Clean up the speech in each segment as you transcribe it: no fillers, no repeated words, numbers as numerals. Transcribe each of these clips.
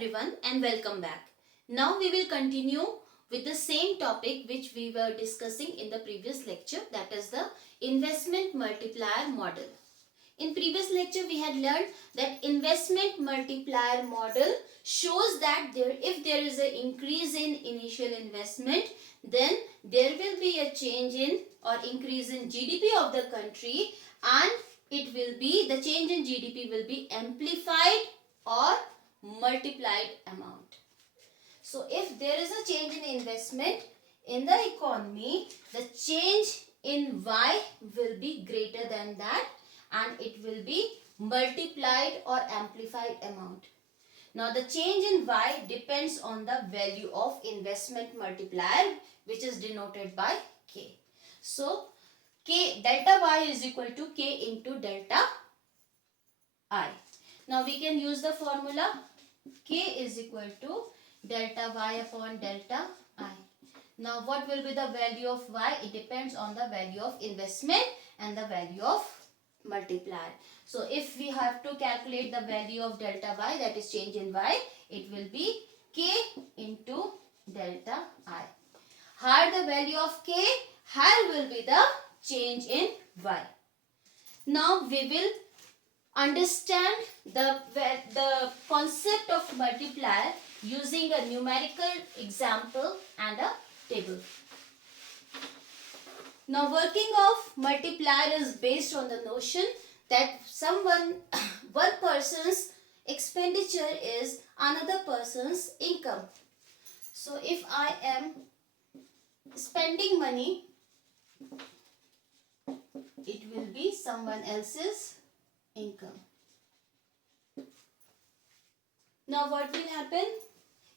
everyone and welcome back. Now we will continue with the same topic which we were discussing in the previous lecture, that is the investment multiplier model. In previous lecture we had learned that investment multiplier model shows that if there is an increase in initial investment, then there will be a change in or increase in GDP of the country, and the change in GDP will be amplified or multiplied amount. So if there is a change in investment in the economy, the change in Y will be greater than that and it will be multiplied or amplified amount. Now the change in Y depends on the value of investment multiplier, which is denoted by K. So delta Y is equal to K into delta I. Now we can use the formula K is equal to delta Y upon delta I. Now what will be the value of Y? It depends on the value of investment and the value of multiplier. So if we have to calculate the value of delta Y, that is change in Y, it will be K into delta I. Higher the value of K, higher will be the change in Y. Now we will understand the concept of multiplier using a numerical example and a table. Now working of multiplier is based on the notion that one person's expenditure is another person's income. So if I am spending money, it will be someone else's income. Now what will happen?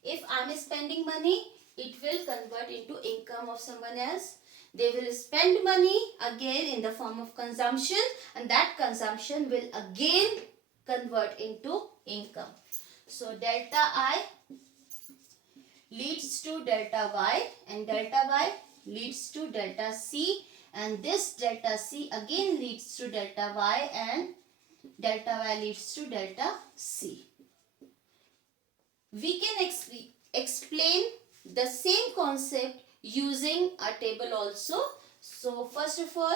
If I am spending money, it will convert into income of someone else. They will spend money again in the form of consumption, and that consumption will again convert into income. So delta I leads to delta Y and delta Y leads to delta C, and this delta C again leads to delta Y and delta Y leads to delta C. We can explain the same concept using a table also. So first of all,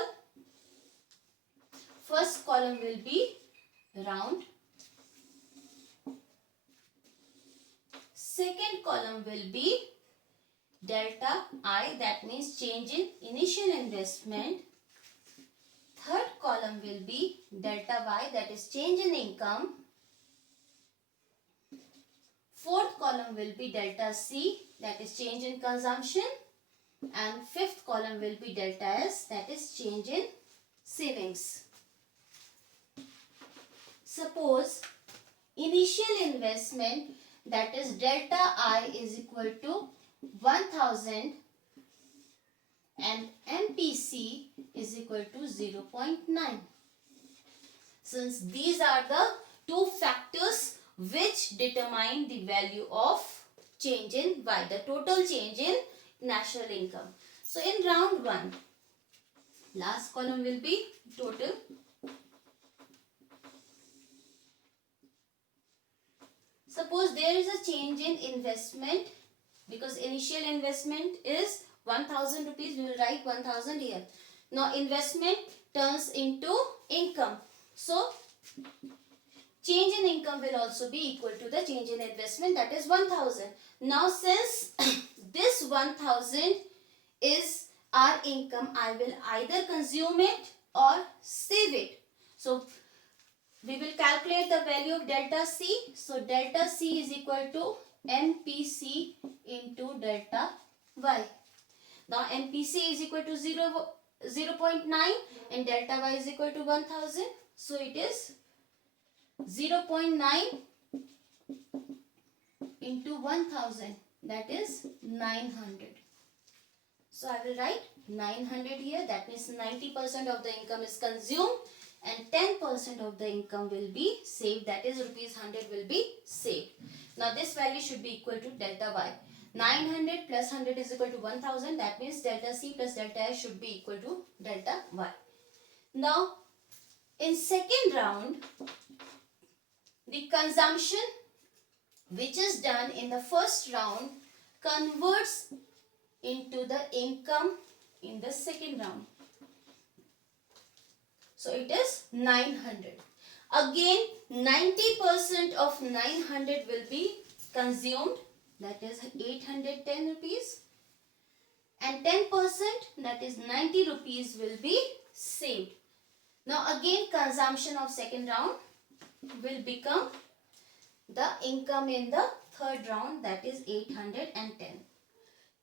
first column will be round. Second column will be delta I, that means change in initial investment. Third column will be delta Y, that is change in income. Fourth column will be delta C, that is change in consumption. And fifth column will be delta S, that is change in savings. Suppose initial investment, that is delta I, is equal to 1000 and MPC is equal to 0.9. Since these are the two factors which determine the value of change in Y, the total change in national income. So in round 1, last column will be total. Suppose there is a change in investment, because initial investment is 1000 rupees, we will write 1000 here. Now investment turns into income. So change in income will also be equal to the change in investment, that is 1000. Now since this 1000 is our income, I will either consume it or save it. So we will calculate the value of delta C. So delta C is equal to MPC into delta Y. Now MPC is equal to 0.9 and delta Y is equal to 1000. So it is 0.9 into 1000, that is 900. So I will write 900 here, that means 90% of the income is consumed and 10% of the income will be saved, that is rupees 100 will be saved. Now this value should be equal to delta Y. 900 plus 100 is equal to 1000, that means delta C plus delta S should be equal to delta Y. Now in second round, the consumption which is done in the first round converts into the income in the second round. So it is 900. Again 90% of 900 will be consumed, that is 810 rupees, and 10%, that is 90 rupees, will be saved. Now again consumption of second round will become the income in the third round, that is 810.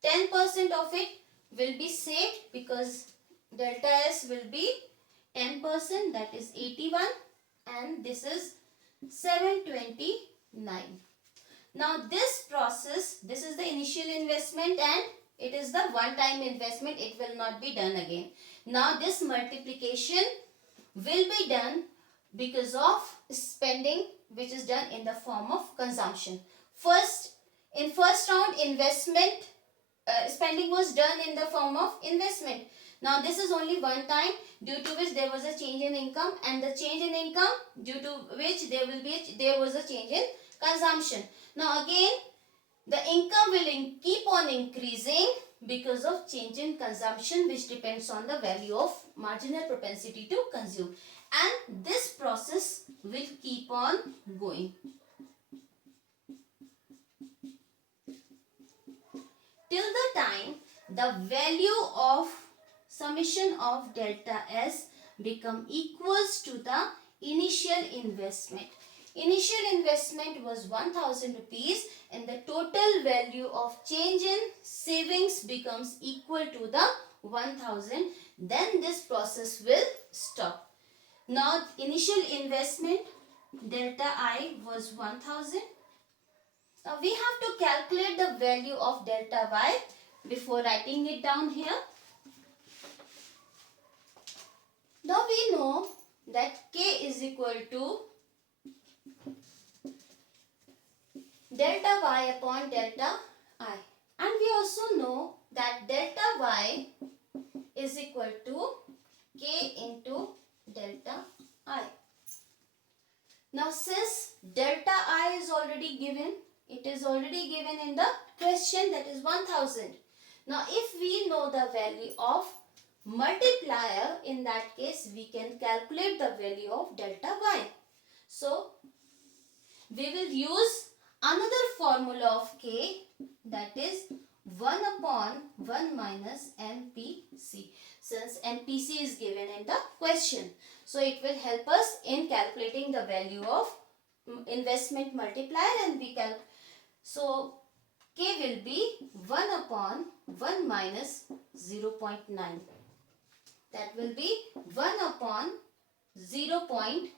10% of it will be saved because delta S will be 10%, that is 81, and this is 729. Now this process, this is the initial investment and it is the one time investment, it will not be done again. Now this multiplication will be done because of spending which is done in the form of consumption. In first round investment, spending was done in the form of investment. Now this is only one time, due to which there was a change in income, and the change in income due to which there was a change in consumption. Now again the income will keep on increasing because of change in consumption, which depends on the value of marginal propensity to consume, and this process will keep on going till the time the value of summation of delta S become equals to the initial investment. Initial investment was 1000 rupees and the total value of change in savings becomes equal to the 1000. Then this process will stop. Now initial investment delta I was 1000. Now we have to calculate the value of delta Y before writing it down here. Now we know that K is equal to delta Y upon delta I, and we also know that delta Y is equal to K into delta I. Now since delta I is already given, it is already given in the question, that is 1000. Now if we know the value of multiplier, in that case we can calculate the value of delta Y. So we will use another formula of K, that is 1 upon 1 minus MPC, since MPC is given in the question. So it will help us in calculating the value of investment multiplier, and we can, so K will be 1 upon 1 minus 0.9. That will be 1 upon 0.1.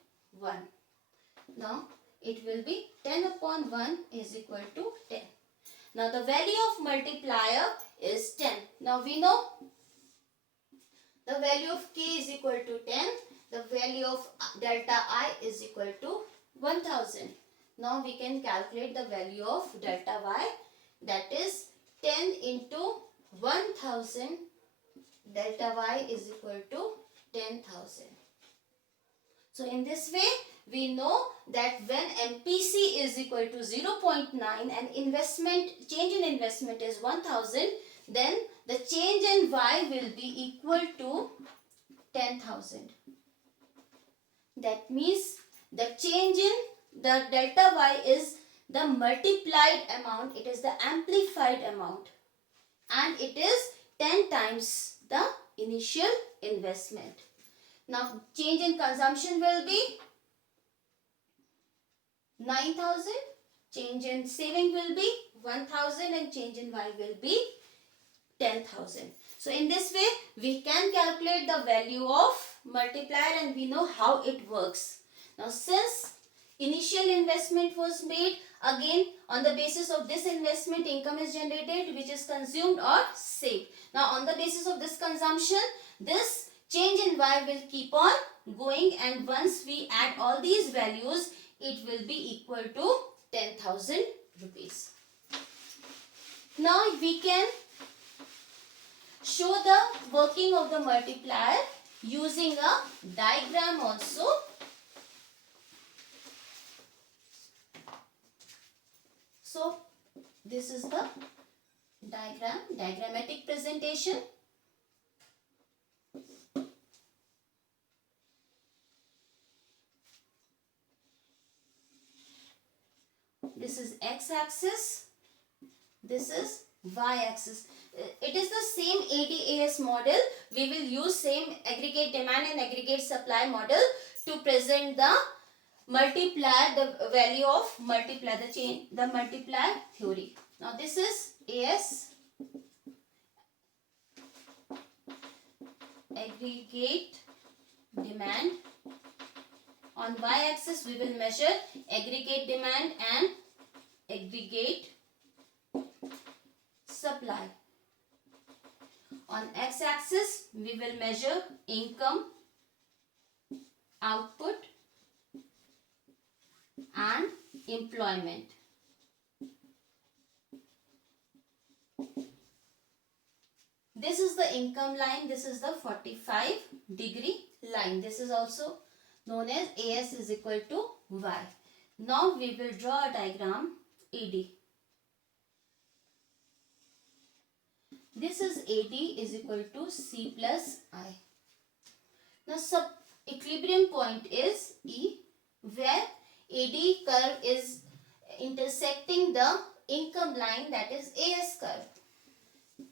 Now it will be 10 upon 1 is equal to 10. Now the value of multiplier is 10. Now we know the value of K is equal to 10. The value of delta I is equal to 1000. Now we can calculate the value of delta Y, that is 10 into 1000. Delta Y is equal to 10,000. So in this way we know that when MPC is equal to 0.9 and change in investment is 1000, then the change in Y will be equal to 10,000. That means the change in the delta Y is the multiplied amount, it is the amplified amount, and it is 10 times the initial investment. Now change in consumption will be 9,000, change in saving will be 1,000, and change in Y will be 10,000. So in this way we can calculate the value of multiplier, and we know how it works. Now since initial investment was made, again on the basis of this investment income is generated, which is consumed or saved. Now on the basis of this consumption, this change in Y will keep on going, and once we add all these values, it will be equal to 10,000 rupees. Now we can show the working of the multiplier using a diagram also. So this is the diagrammatic presentation. This is x-axis, this is y-axis. It is the same ADAS model. We will use same aggregate demand and aggregate supply model to present the multiplier, the value of multiplier, the multiplier theory. Now this is AS, aggregate demand. On y-axis we will measure aggregate demand and aggregate supply. On x-axis we will measure income, output and employment. This is the income line, this is the 45-degree line. This is also known as AS is equal to Y. Now we will draw a diagram AD. This is AD is equal to C plus I. Now equilibrium point is E, where AD curve is intersecting the income line, that is AS curve.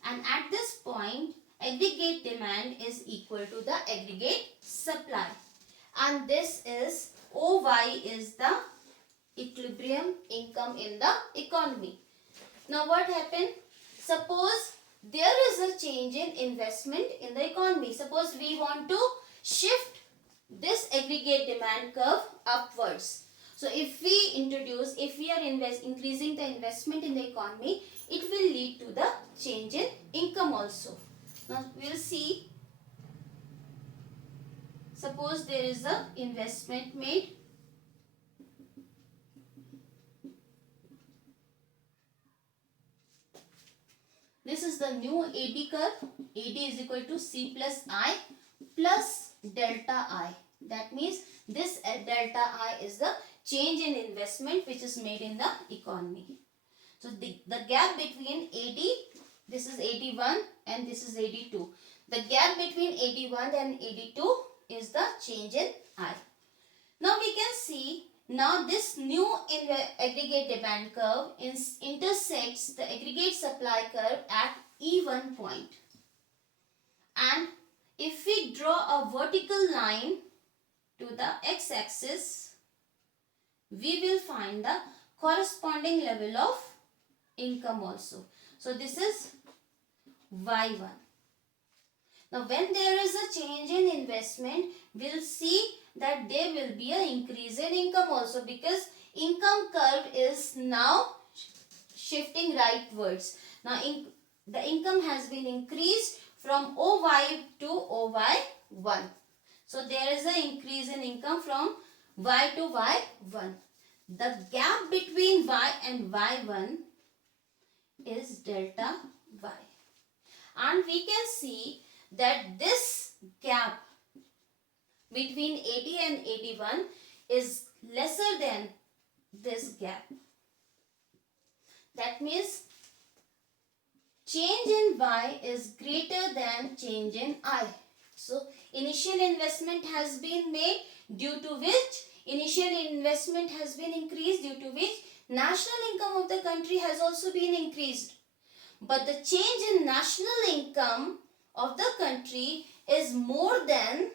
And at this point, aggregate demand is equal to the aggregate supply. And this is OY is the equilibrium income in the economy. Now what happened? Suppose there is a change in investment in the economy. Suppose we want to shift this aggregate demand curve upwards. So if we are increasing the investment in the economy, it will lead to the change in income also. Now we will see. Suppose there is a investment made. This is the new AD curve. AD is equal to C plus I plus delta I. That means this delta I is the change in investment which is made in the economy. So the gap between AD, this is AD1 and this is AD2. The gap between AD1 and AD2 is the change in I. Now we can see, now this new aggregate demand curve intersects the aggregate supply curve at E1 point. And if we draw a vertical line to the x-axis, we will find the corresponding level of income also. So this is Y1. Now when there is a change in investment, we'll see that there will be an increase in income also, because income curve is now shifting rightwards. Now the income has been increased from OY to OY1. So there is an increase in income from Y to Y1. The gap between Y and Y1 is delta Y. And we can see that this gap between AD and AD1 is lesser than this gap. That means change in Y is greater than change in I. So initial investment has been made, due to which initial investment has been increased, due to which national income of the country has also been increased. But the change in national income of the country is more than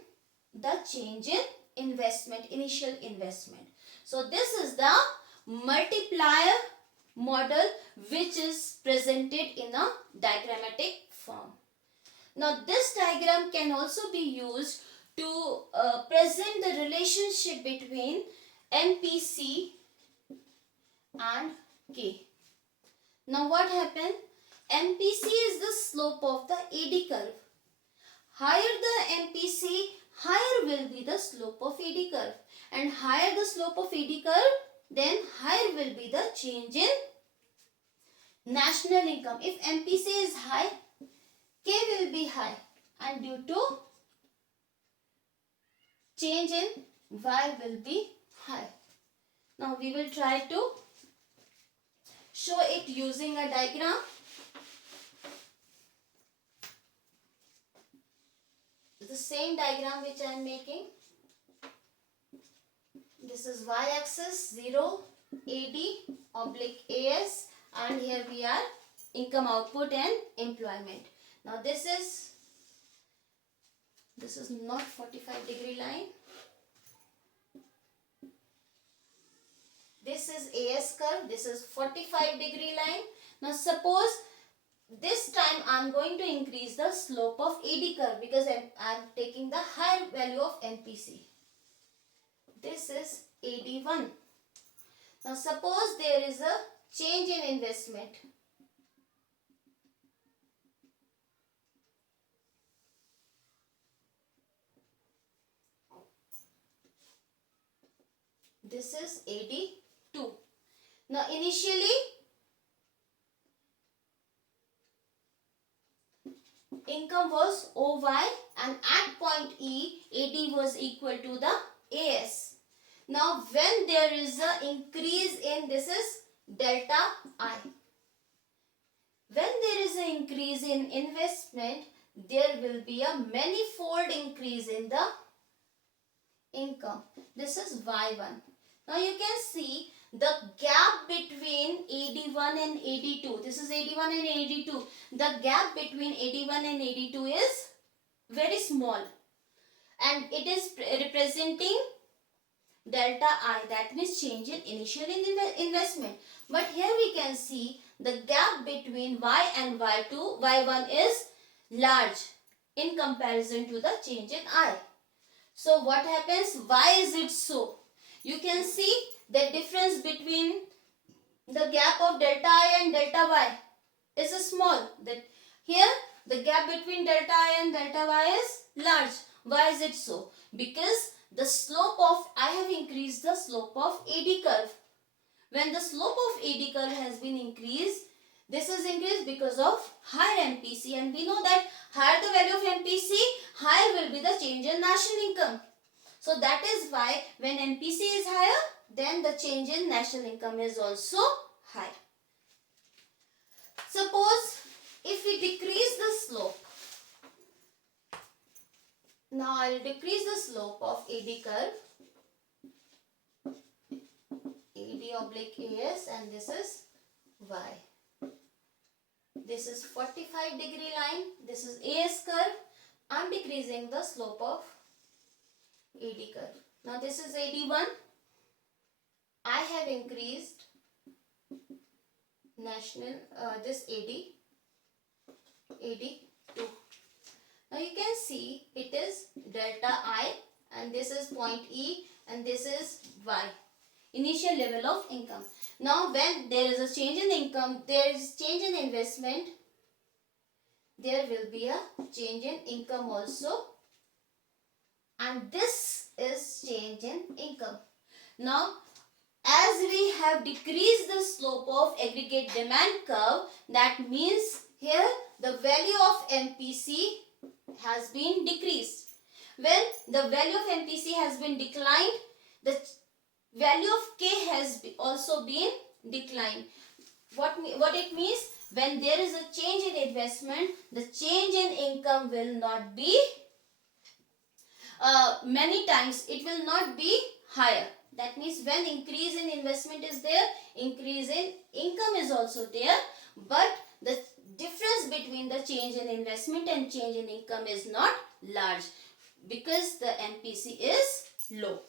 the change in investment, initial investment. So this is the multiplier model which is presented in a diagrammatic form. Now this diagram can also be used to present the relationship between MPC and K. Now what happened? MPC is the slope of the AD curve. Higher the MPC, higher will be the slope of AD curve. And higher the slope of AD curve, then higher will be the change in national income. If MPC is high, K will be high. And due to change in Y will be high. Now we will try to show show it using a diagram. The same diagram which I am making. This is y-axis 0, AD oblique AS, and here we are income, output and employment. Now this is not 45-degree line. This is AS curve. This is 45-degree line. Now suppose this time I am going to increase the slope of AD curve because I am taking the higher value of MPC. This is AD1. Now suppose there is a change in investment. This is AD2. Now initially income was OY and at point E, AD was equal to the AS. Now when there is an increase in, this is delta I. When there is an increase in investment, there will be a manifold increase in the income. This is Y1. Now you can see the gap between AD1 and AD2. This is AD1 and AD2. The gap between AD1 and AD2 is very small. And it is representing delta I. That means change in initial investment. But here we can see the gap between Y and Y2, Y1 is large in comparison to the change in I. So what happens? Why is it so? You can see the difference between the gap of delta I and delta Y is small. Here the gap between delta I and delta Y is large. Why is it so? Because the slope of, I have increased the slope of AD curve. When the slope of AD curve has been increased, this is increased because of higher MPC, and we know that higher the value of MPC, higher will be the change in national income. So that is why when MPC is higher, then the change in national income is also high. Suppose if we decrease the slope, now I will decrease the slope of AD curve, AD oblique AS, and this is Y. This is 45-degree line, this is AS curve. I am decreasing the slope of AD curve. Now this is AD1. I have increased national, this AD2. Now you can see it is delta I, and this is point E, and this is Y. Initial level of income. Now when there is a change in income, there is change in investment, there will be a change in income also. And this is change in income. Now as we have decreased the slope of aggregate demand curve, that means here the value of MPC has been decreased. When the value of MPC has been declined, the value of K has also been declined. What it means? When there is a change in investment, the change in income will not be many times, it will not be higher. That means when increase in investment is there, increase in income is also there, but the difference between the change in investment and change in income is not large because the MPC is low.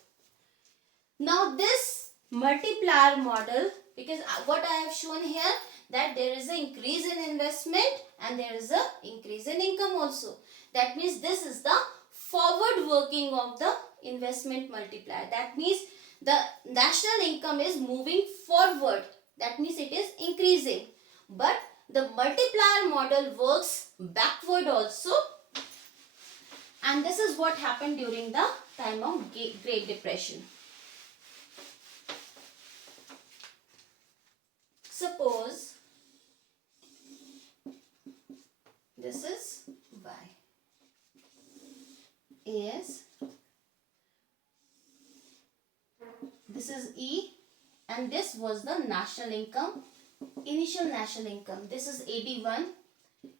Now this multiplier model, because what I have shown here, that there is an increase in investment and there is an increase in income also. That means this is the forward working of the investment multiplier. That means the national income is moving forward. That means it is increasing. But the multiplier model works backward also. And this is what happened during the time of Great Depression. Suppose this is Y. AS, this is E, and this was the national income initial national income. This is AD1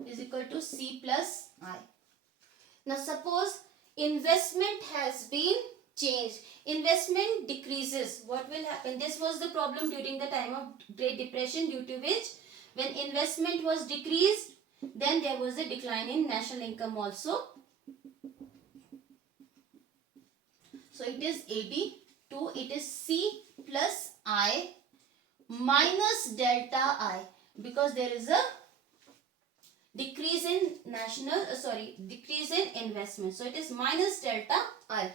is equal to C plus I. Now suppose investment has been changed. Investment decreases. What will happen? This was the problem during the time of Great Depression, due to which when investment was decreased, then there was a decline in national income also. So it is AD2, it is C plus I minus delta I, because there is a decrease in decrease in investment. So it is minus delta I.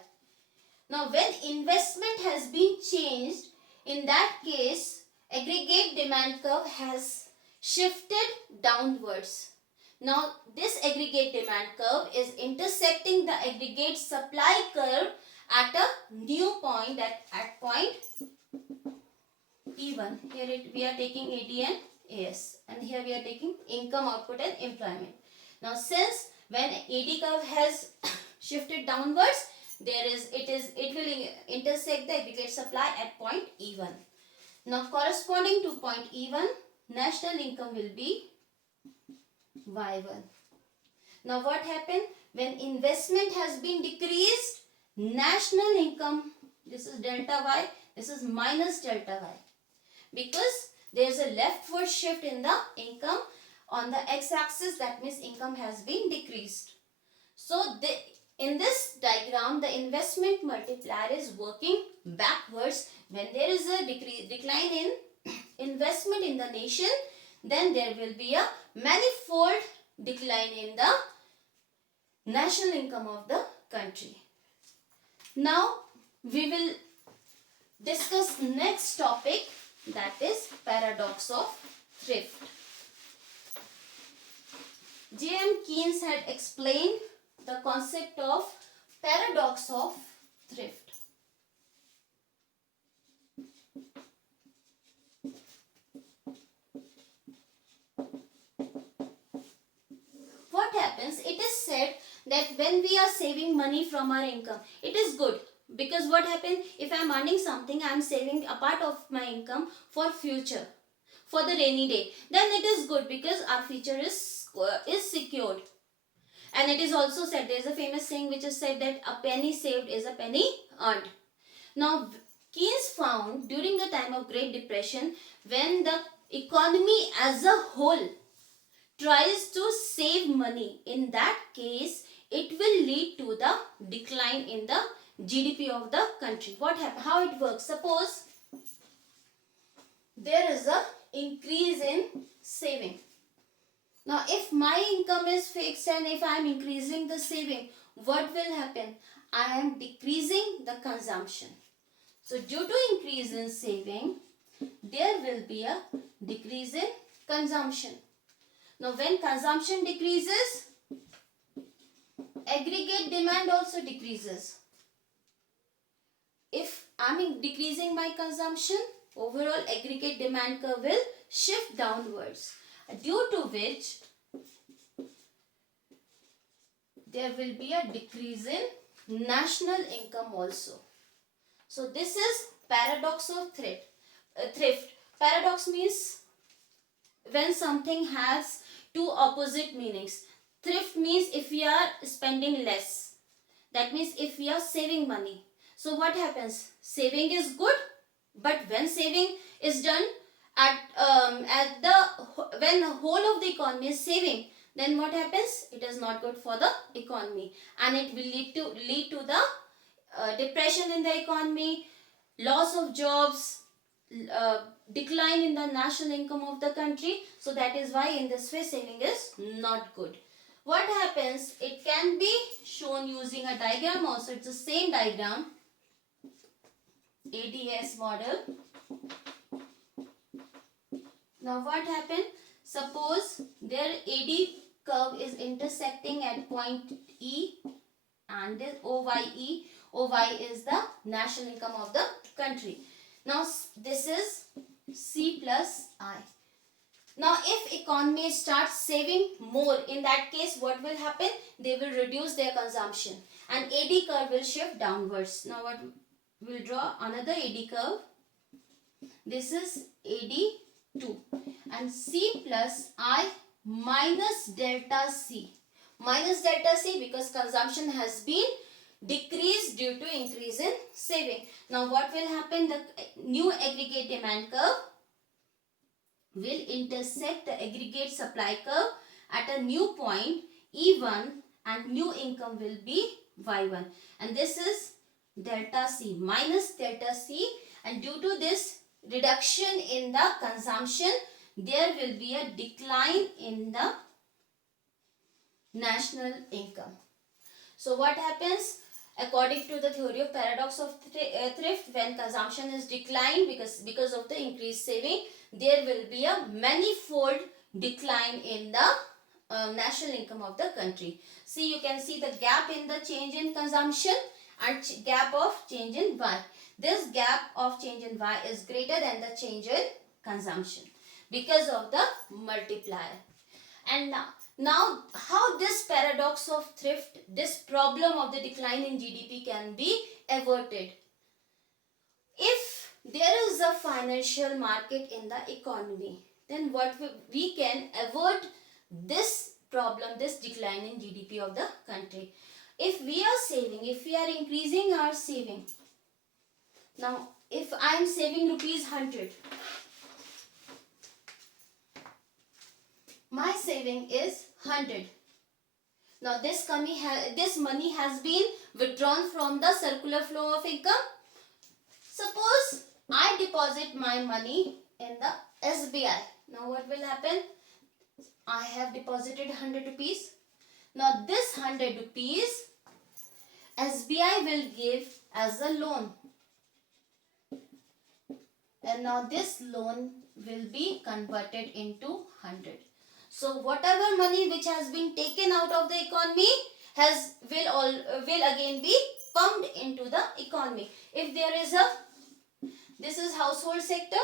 Now when investment has been changed, in that case aggregate demand curve has shifted downwards. Now this aggregate demand curve is intersecting the aggregate supply curve at a new point, at point E1. Here we are taking AD and AS, and here we are taking income, output and employment. Now since when AD curve has shifted downwards, it will intersect the aggregate supply at point E1. Now corresponding to point E1, national income will be Y1. Now what happened? When investment has been decreased, national income, this is delta Y, this is minus delta Y, because there is a leftward shift in the income on the x-axis. That means income has been decreased. So in this diagram, the investment multiplier is working backwards. When there is a decline in investment in the nation, then there will be a manifold decline in the national income of the country. Now we will discuss next topic, that is paradox of thrift. J.M. Keynes had explained the concept of paradox of thrift. What happens? It is said that when we are saving money from our income, it is good. Because what happens, if I am earning something, I am saving a part of my income for future, for the rainy day, then it is good, because our future is secured. And it is also said, there is a famous saying which is said that a penny saved is a penny earned. Now Keynes found during the time of Great Depression, when the economy as a whole tries to save money, in that case it will lead to the decline in the GDP of the country. What happens? How it works? Suppose there is a increase in saving. Now if my income is fixed and if I am increasing the saving, what will happen? I am decreasing the consumption. So due to increase in saving, there will be a decrease in consumption. Now when consumption decreases, aggregate demand also decreases. If I am decreasing my consumption, overall aggregate demand curve will shift downwards, due to which there will be a decrease in national income also. So this is paradox of thrift. Paradox means when something has two opposite meanings. Thrift means if we are spending less. That means if we are saving money. So what happens? Saving is good, but when saving is done when the whole of the economy is saving, then what happens? It is not good for the economy, and it will lead to the depression in the economy, loss of jobs, decline in the national income of the country. So that is why in this way saving is not good. What happens? It can be shown using a diagram also. It's the same diagram, ADS model. Now what happened? Suppose their AD curve is intersecting at point E, and this OYE. OY is the national income of the country. Now this is C plus I. Now if economy starts saving more, in that case what will happen? They will reduce their consumption and AD curve will shift downwards. Now what, we'll draw another AD curve. This is AD2, and C plus I minus delta C. Minus delta C because consumption has been decreased due to increase in saving. Now what will happen? The new aggregate demand curve will intersect the aggregate supply curve at a new point E1 and new income will be Y1, and this is delta C minus delta C, and due to this reduction in the consumption there will be a decline in the national income. So what happens? According to the theory of paradox of thrift, when consumption is declined because of the increased saving, there will be a manifold decline in the national income of the country. See, you can see the gap in the change in consumption and gap of change in Y. This gap of change in Y is greater than the change in consumption because of the multiplier. And now how this paradox of thrift, this problem of the decline in GDP can be averted? If there is a financial market in the economy, then what we can avert this problem, this decline in GDP of the country. If we are saving, if we are increasing our saving, now if I am saving rupees 100, my saving is 100. Now this money has been withdrawn from the circular flow of income. Suppose I deposit my money in the SBI. Now what will happen? I have deposited 100 rupees. Now this 100 rupees SBI will give as a loan. And now this loan will be converted into 100. So whatever money which has been taken out of the economy will again be pumped into the economy. If there is this is household sector.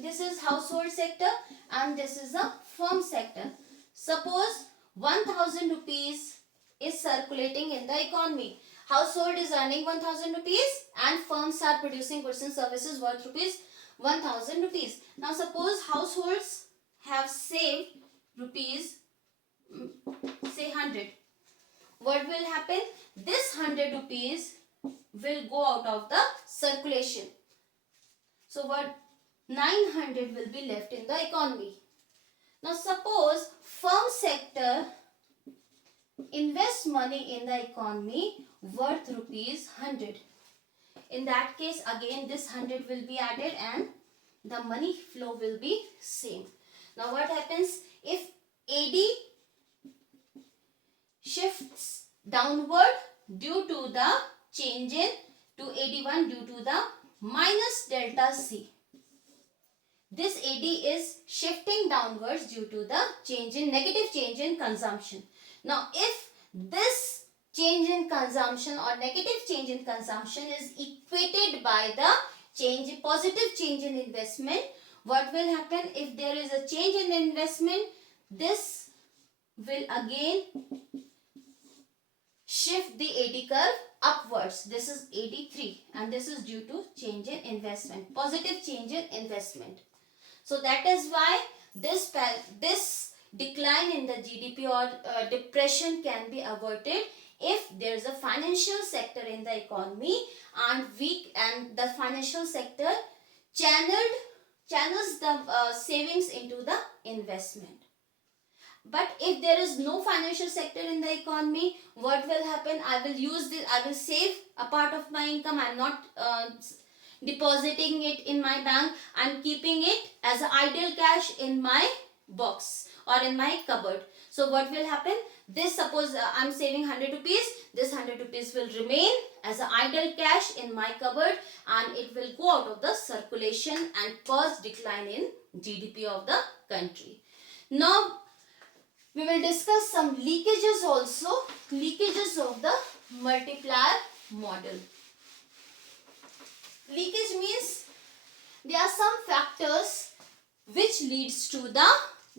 This is household sector and this is a firm sector. Suppose 1000 rupees is circulating in the economy. Household is earning 1000 rupees and firms are producing goods and services worth 1000 rupees. Now suppose households have saved rupees say 100. What will happen? This 100 rupees will go out of the circulation. So what? 900 will be left in the economy. Now suppose firm sector invest money in the economy worth rupees 100. In that case again this 100 will be added and the money flow will be same. Now what happens if AD shifts downward due to the change in to AD1 due to the minus delta C. This AD is shifting downwards due to the negative change in consumption. Now if this change in consumption or negative change in consumption is equated by the positive change in investment, what will happen? If there is a change in investment, this will again shift the AD curve upwards. This is AD3 and this is due to change in investment, positive change in investment. So that is why this decline in the GDP or depression can be averted if there is a financial sector in the economy and the financial sector channels the savings into the investment. But if there is no financial sector in the economy, what will happen? I will save a part of my income. I am not depositing it in my bank. I am keeping it as idle cash in my box or in my cupboard. So what will happen? Suppose I am saving 100 rupees. This 100 rupees will remain as idle cash in my cupboard and it will go out of the circulation and cause decline in GDP of the country. Now we will discuss some leakages also. Leakages of the multiplier model. Leakage means there are some factors which leads to the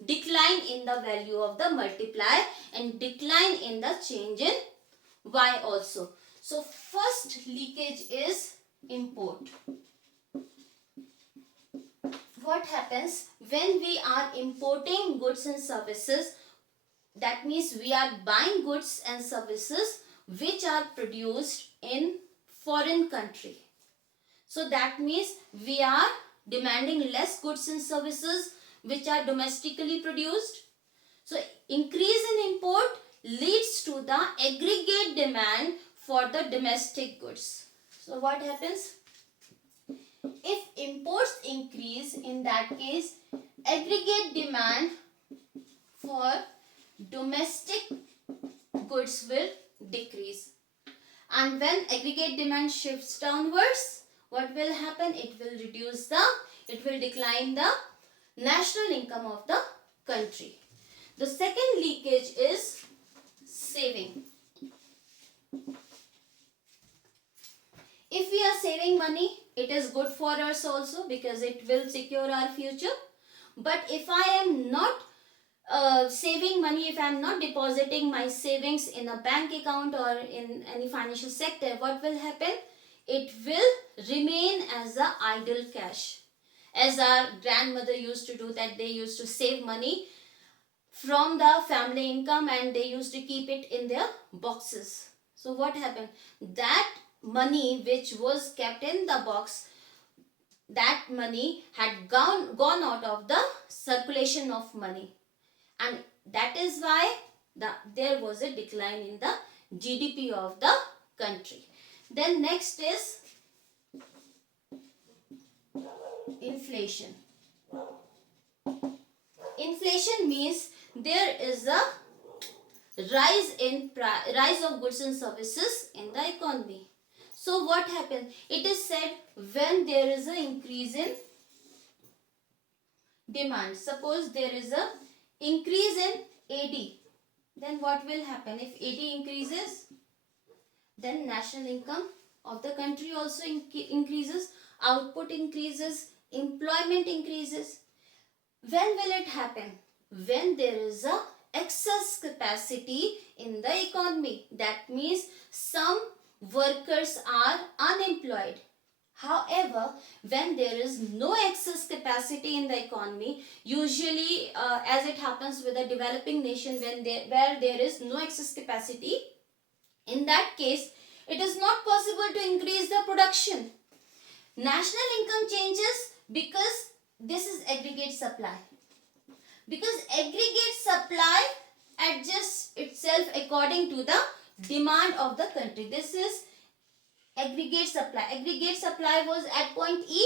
decline in the value of the multiplier and decline in the change in Y also. So first leakage is import. What happens when we are importing goods and services? That means we are buying goods and services which are produced in foreign country. So that means we are demanding less goods and services which are domestically produced. So increase in import leads to the aggregate demand for the domestic goods. So what happens? If imports increase, in that case, aggregate demand for domestic goods will decrease. And when aggregate demand shifts downwards, what will happen? It will decline the national income of the country. The second leakage is saving. If we are saving money, it is good for us also because it will secure our future. But if I am not saving money, if I am not depositing my savings in a bank account or in any financial sector, what will happen? It will remain as a idle cash. As our grandmother used to do, that they used to save money from the family income and they used to keep it in their boxes. So what happened? That money which was kept in the box, that money had gone out of the circulation of money, and that is why there was a decline in the GDP of the country. Then next is inflation. Inflation means there is a rise of goods and services in the economy. So what happens? It is said when there is an increase in demand. Suppose there is a increase in AD. Then what will happen? If AD increases, then national income of the country also increases, output increases, employment increases. When will it happen? When there is a excess capacity in the economy. That means some workers are unemployed. However, when there is no excess capacity in the economy, usually as it happens with a developing nation, where there is no excess capacity, in that case, it is not possible to increase the production. National income changes because this is aggregate supply. Because aggregate supply adjusts itself according to the demand of the country. This is aggregate supply. Aggregate supply was at point E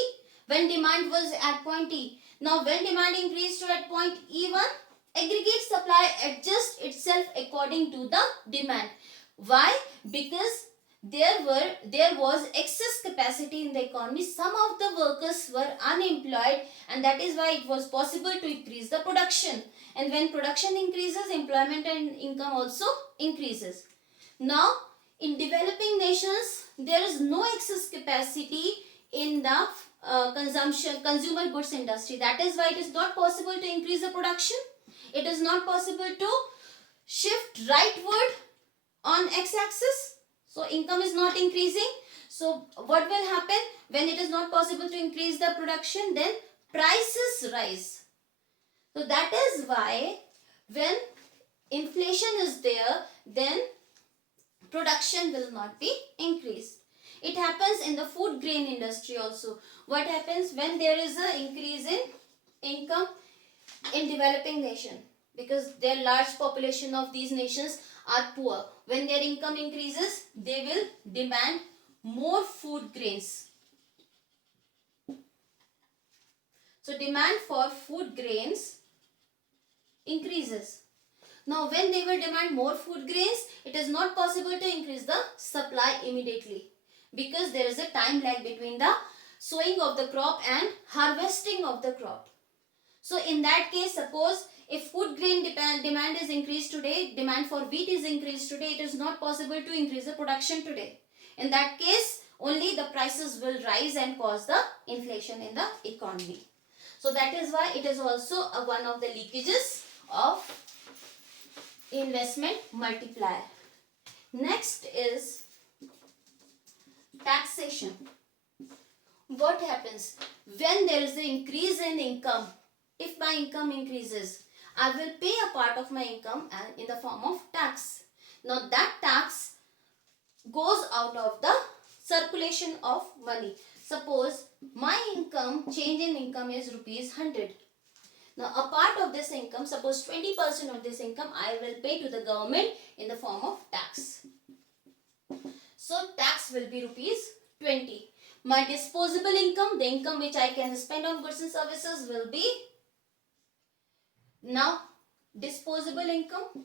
when demand was at point E. Now when demand increased to at point E1, aggregate supply adjusts itself according to the demand. Why? Because there was excess capacity in the economy. Some of the workers were unemployed, and that is why it was possible to increase the production. And when production increases, employment and income also increases. Now, in developing nations, there is no excess capacity in the consumer goods industry. That is why it is not possible to increase the production. It is not possible to shift rightward on x-axis. So income is not increasing. So what will happen when it is not possible to increase the production? Then prices rise. So that is why when inflation is there, then production will not be increased. It happens in the food grain industry also. What happens when there is an increase in income in developing nation? Because their large population of these nations are poor. When their income increases, they will demand more food grains. So demand for food grains increases. Now when they will demand more food grains, it is not possible to increase the supply immediately, because there is a time lag between the sowing of the crop and harvesting of the crop. So in that case, suppose if food grain demand is increased today, demand for wheat is increased today, it is not possible to increase the production today. In that case, only the prices will rise and cause the inflation in the economy. So that is why it is also one of the leakages of investment multiplier. Next is taxation. what happens when there is an increase in income? If my income increases, I will pay a part of my income in the form of tax. Now that tax goes out of the circulation of money. Suppose my income, change in income is rupees 100. Now a part of this income, suppose 20% of this income, I will pay to the government in the form of tax. So tax will be rupees 20. My disposable income, the income which I can spend on goods and services, will be, now disposable income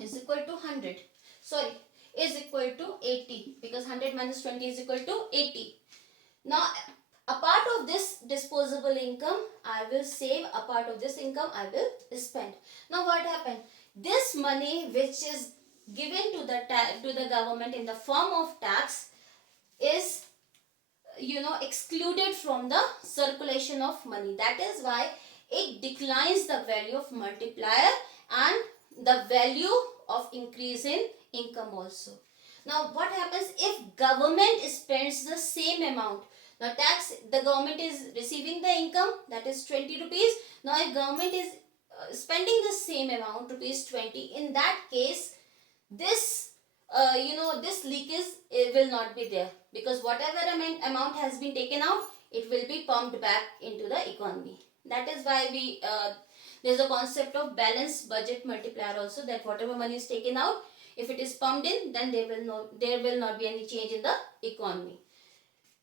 is equal to 100. Sorry, is equal to 80, because 100 minus 20 is equal to 80. Now a part of this disposable income I will save, a part of this income I will spend. Now what happened? This money which is given to the government in the form of tax is excluded from the circulation of money. That is why it declines the value of multiplier and the value of increase in income also. Now what happens if government spends the same amount? Now tax, the government is receiving the income, that is 20 rupees. Now if government is spending the same amount, rupees 20, in that case this this leakage will not be there, because whatever amount has been taken out, it will be pumped back into the economy. That is why there is a concept of balanced budget multiplier also, that whatever money is taken out, if it is pumped in, then there will not be any change in the economy.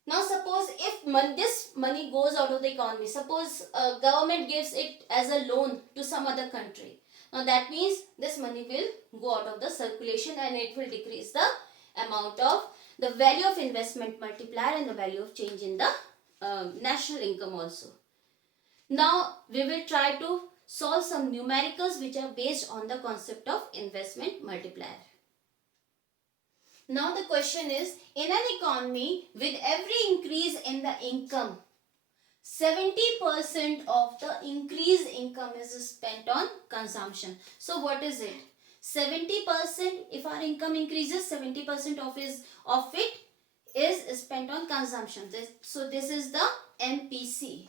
Now suppose if this money goes out of the economy, suppose government gives it as a loan to some other country. Now that means this money will go out of the circulation and it will decrease the amount of the value of investment multiplier and the value of change in the national income also. Now we will try to solve some numericals which are based on the concept of investment multiplier. Now the question is, in an economy with every increase in the income, 70% of the increased income is spent on consumption. So what is it? 70%, if our income increases, 70% of it is spent on consumption. So this is the MPC.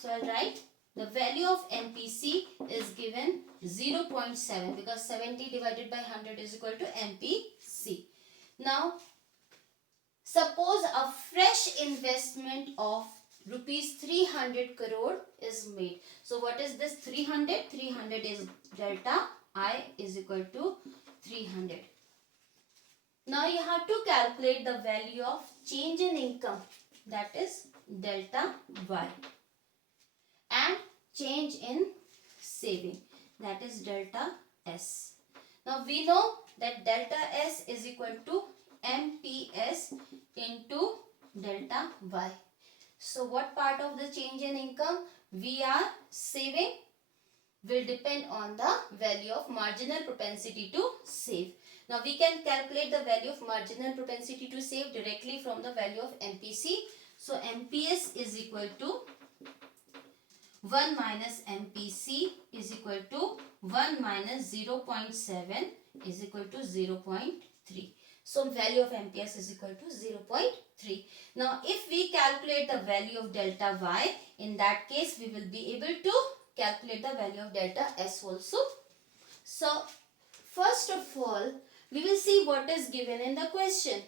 So I'll write the value of MPC is given 0.7, because 70 divided by 100 is equal to MPC. Now suppose a fresh investment of rupees 300 crore is made. So what is this 300? 300 is delta I is equal to 300. Now you have to calculate the value of change in income, that is delta Y, and change in saving, that is delta S. Now we know that delta S is equal to MPS into delta Y. So what part of the change in income we are saving will depend on the value of marginal propensity to save. Now we can calculate the value of marginal propensity to save directly from the value of MPC. So MPS is equal to 1 minus MPC is equal to 1 minus 0.7 is equal to 0.3. So value of MPS is equal to 0.3. Now if we calculate the value of delta Y, in that case we will be able to calculate the value of delta S also. So first of all, we will see what is given in the question.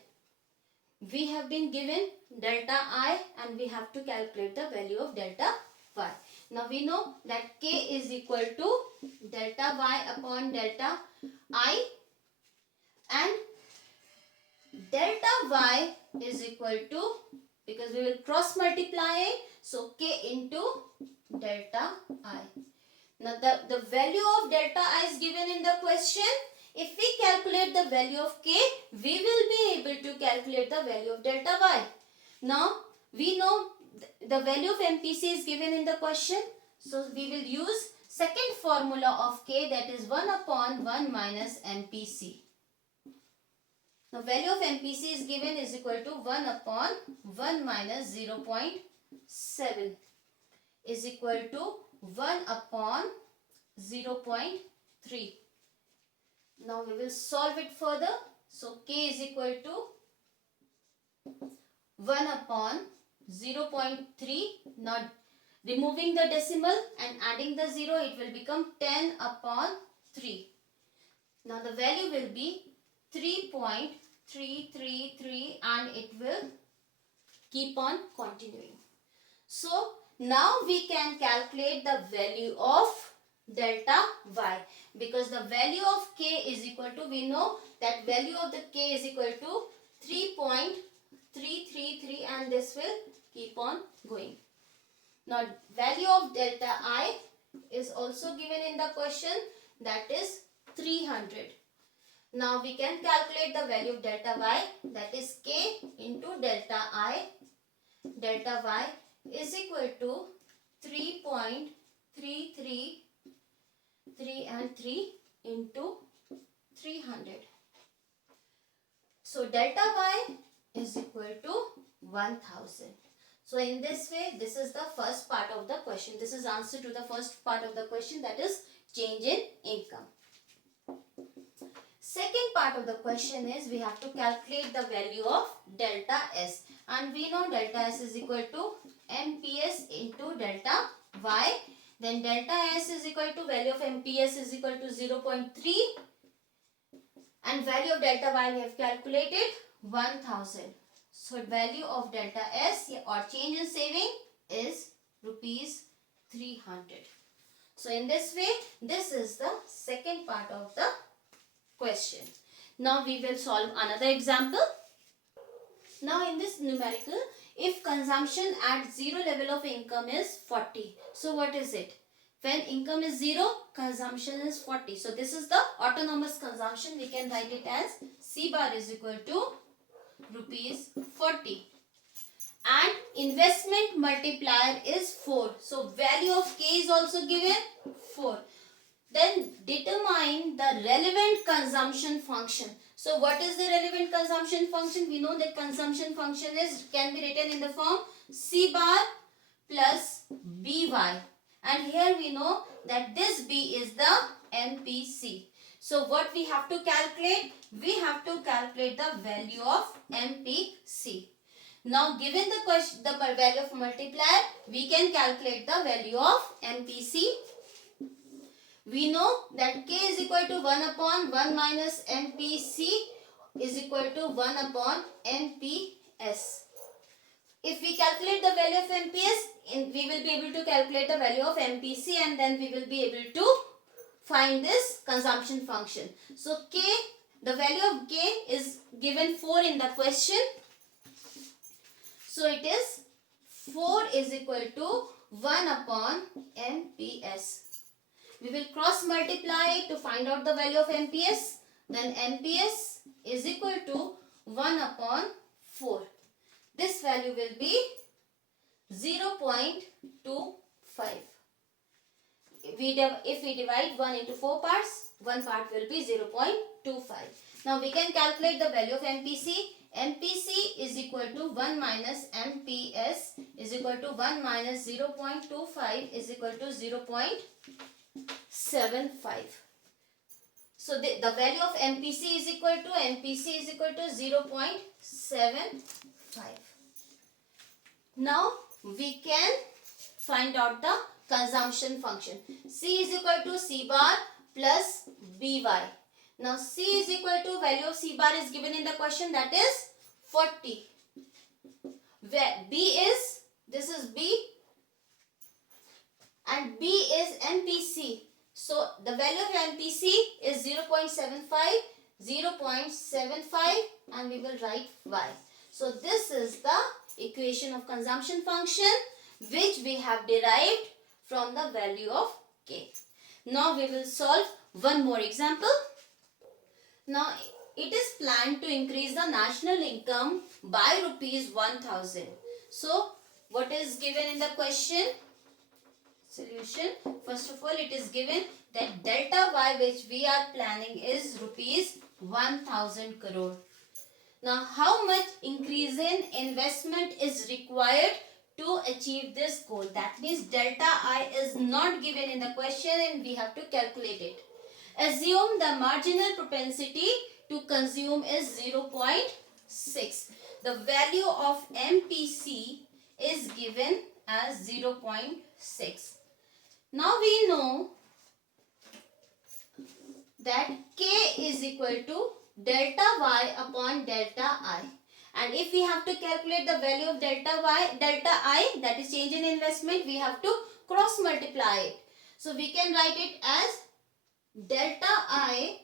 We have been given delta I and we have to calculate the value of delta Y. Now we know that K is equal to delta Y upon delta I, and delta Y is equal to, because we will cross multiply it, so K into delta I. Now the value of delta I is given in the question. If we calculate the value of K, we will be able to calculate the value of delta Y. Now we know the value of MPC is given in the question. So we will use second formula of K, that is 1 upon 1 minus MPC. Now value of MPC is given is equal to 1 upon 1 minus 0.7 is equal to 1 upon 0.3. Now we will solve it further. So K is equal to 1 upon 0.3. Now removing the decimal and adding the 0, it will become 10 upon 3. Now the value will be 3.333 and it will keep on continuing. So now we can calculate the value of delta y, because the value of k is equal to, we know that value of the k is equal to 3.333 and this will keep on going. Now value of delta I is also given in the question, that is 300. Now we can calculate the value of delta y, that is k into delta I. Delta y is equal to 3.333 and 3 into 300. So delta y is equal to 1000. So in this way, this is the first part of the question. This is answer to the first part of the question, that is change in income. Second part of the question is we have to calculate the value of delta S, and we know delta S is equal to MPS into delta Y. Then delta S is equal to, value of MPS is equal to 0.3 and value of delta Y we have calculated 1000. So value of delta S or change in saving is rupees 300. So in this way, this is the second part of the question. Now we will solve another example. Now in this numerical, if consumption at zero level of income is 40. So what is it? When income is 0, consumption is 40. So this is the autonomous consumption. We can write it as C bar is equal to rupees 40. And investment multiplier is 4. So value of K is also given 4. Then determine the relevant consumption function. So what is the relevant consumption function? We know that consumption function can be written in the form C bar plus BY. And here we know that this B is the MPC. So what we have to calculate? We have to calculate the value of MPC. Now given the question, the value of multiplier, we can calculate the value of MPC. We know that K is equal to 1 upon 1 minus MPC is equal to 1 upon MPS. If we calculate the value of MPS, we will be able to calculate the value of MPC and then we will be able to find this consumption function. So K, the value of K is given 4 in the question. So it is 4 is equal to 1 upon MPS. We will cross multiply to find out the value of MPS. Then MPS is equal to 1 upon 4. This value will be 0.25. If we divide 1 into 4 parts, one part will be 0.25. Now we can calculate the value of MPC. MPC is equal to 1 minus MPS is equal to 1 minus 0.25 is equal to 0.75. So the value of MPC is equal to 0.75. Now we can find out the consumption function. C is equal to C bar plus BY. Now C is equal to, value of C bar is given in the question, that is 40. Where B is, this is B and B is MPC. So the value of MPC is 0.75, 0.75 and we will write Y. So this is the equation of consumption function which we have derived from the value of K. Now we will solve one more example. Now it is planned to increase the national income by rupees 1000. So what is given in the question? Solution. First of all, it is given that delta Y which we are planning is rupees 1000 crore. Now how much increase in investment is required to achieve this goal? That means delta I is not given in the question and we have to calculate it. Assume the marginal propensity to consume is 0.7. 0.6. The value of MPC is given as 0.6. Now we know that K is equal to delta Y upon delta I. And if we have to calculate the value of delta I, that is change in investment, we have to cross multiply it. So we can write it as delta I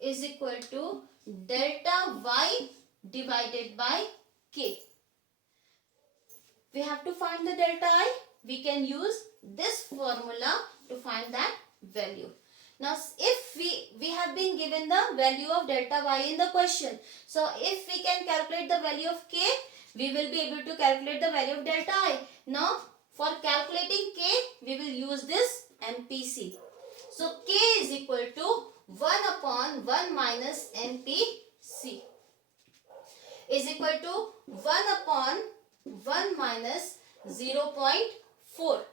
is equal to delta Y divided by K. We have to find the delta I. We can use this formula to find that value. Now, if we have been given the value of delta Y in the question. So, if we can calculate the value of K, we will be able to calculate the value of delta I. Now, for calculating K, we will use this MPC. So, K is equal to 1 upon 1 minus MPC is equal to 1 upon 1 minus 0.4.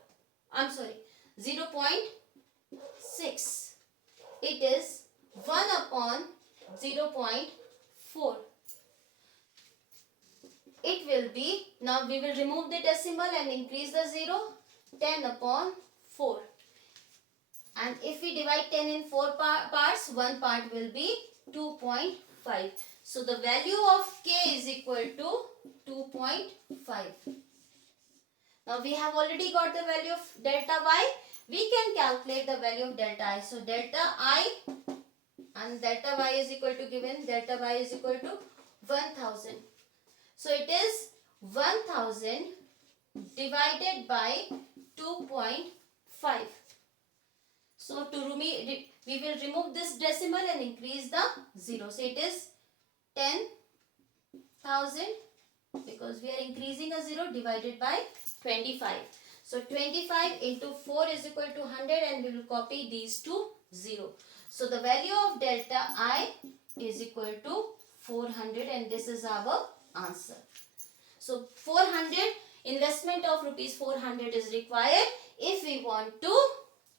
I'm sorry, 0.6. It is 1 upon 0.4. It will be, now we will remove the decimal and increase the 0, 10 upon 4. And if we divide 10 in 4 parts, one part will be 2.5. So the value of K is equal to 2.5. Now we have already got the value of delta Y. We can calculate the value of delta I. So delta I and delta Y is equal to given, delta Y is equal to 1000. So it is 1000 divided by 2.5. So we will remove this decimal and increase the 0. So it is 10,000 because we are increasing a 0 divided by 25. So 25 into 4 is equal to 100 and we will copy these to 0. So the value of delta I is equal to 400 and this is our answer. So 400, investment of rupees 400 is required if we want to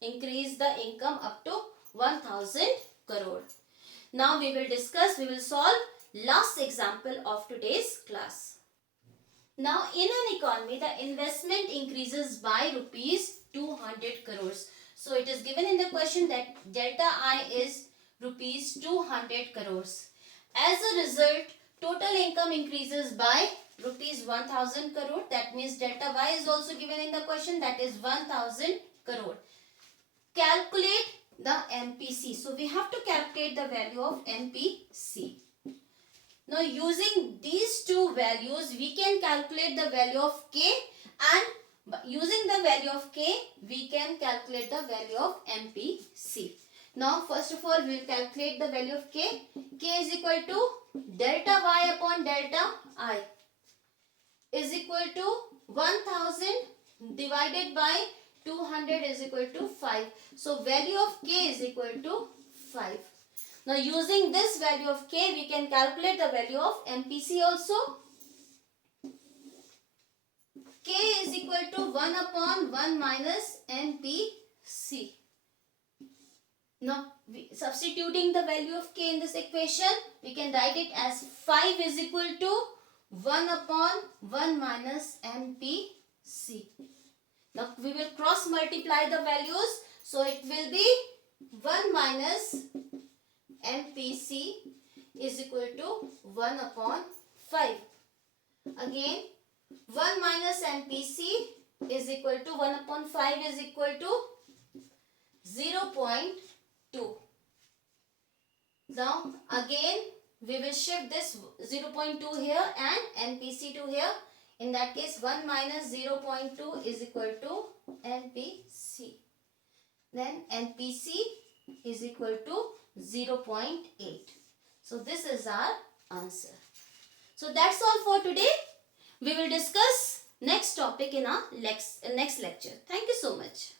increase the income up to 1000 crore. Now we will solve last example of today's class. Now in an economy, the investment increases by rupees 200 crores. So it is given in the question that delta I is rupees 200 crores. As a result, total income increases by rupees 1000 crore. That means delta Y is also given in the question, that is 1000 crore. Calculate the MPC. So we have to calculate the value of MPC. Now using these two values, we can calculate the value of K, and using the value of K, we can calculate the value of MPC. Now first of all, we will calculate the value of K. K is equal to delta Y upon delta I is equal to 1000 divided by 200 is equal to 5. So value of K is equal to 5. Now using this value of K, we can calculate the value of MPC also. K is equal to 1 upon 1 minus MPC. Now substituting the value of K in this equation, we can write it as 5 is equal to 1 upon 1 minus MPC. Now we will cross multiply the values. So it will be 1 minus MPC is equal to 1 upon 5. Again 1 minus MPC is equal to 1 upon 5 is equal to 0.2. Now again we will shift this 0.2 here and MPC to here. In that case 1 minus 0.2 is equal to MPC. Then MPC is equal to 0.8. So this is our answer. So that's all for today. We will discuss next topic in our next lecture. Thank you so much.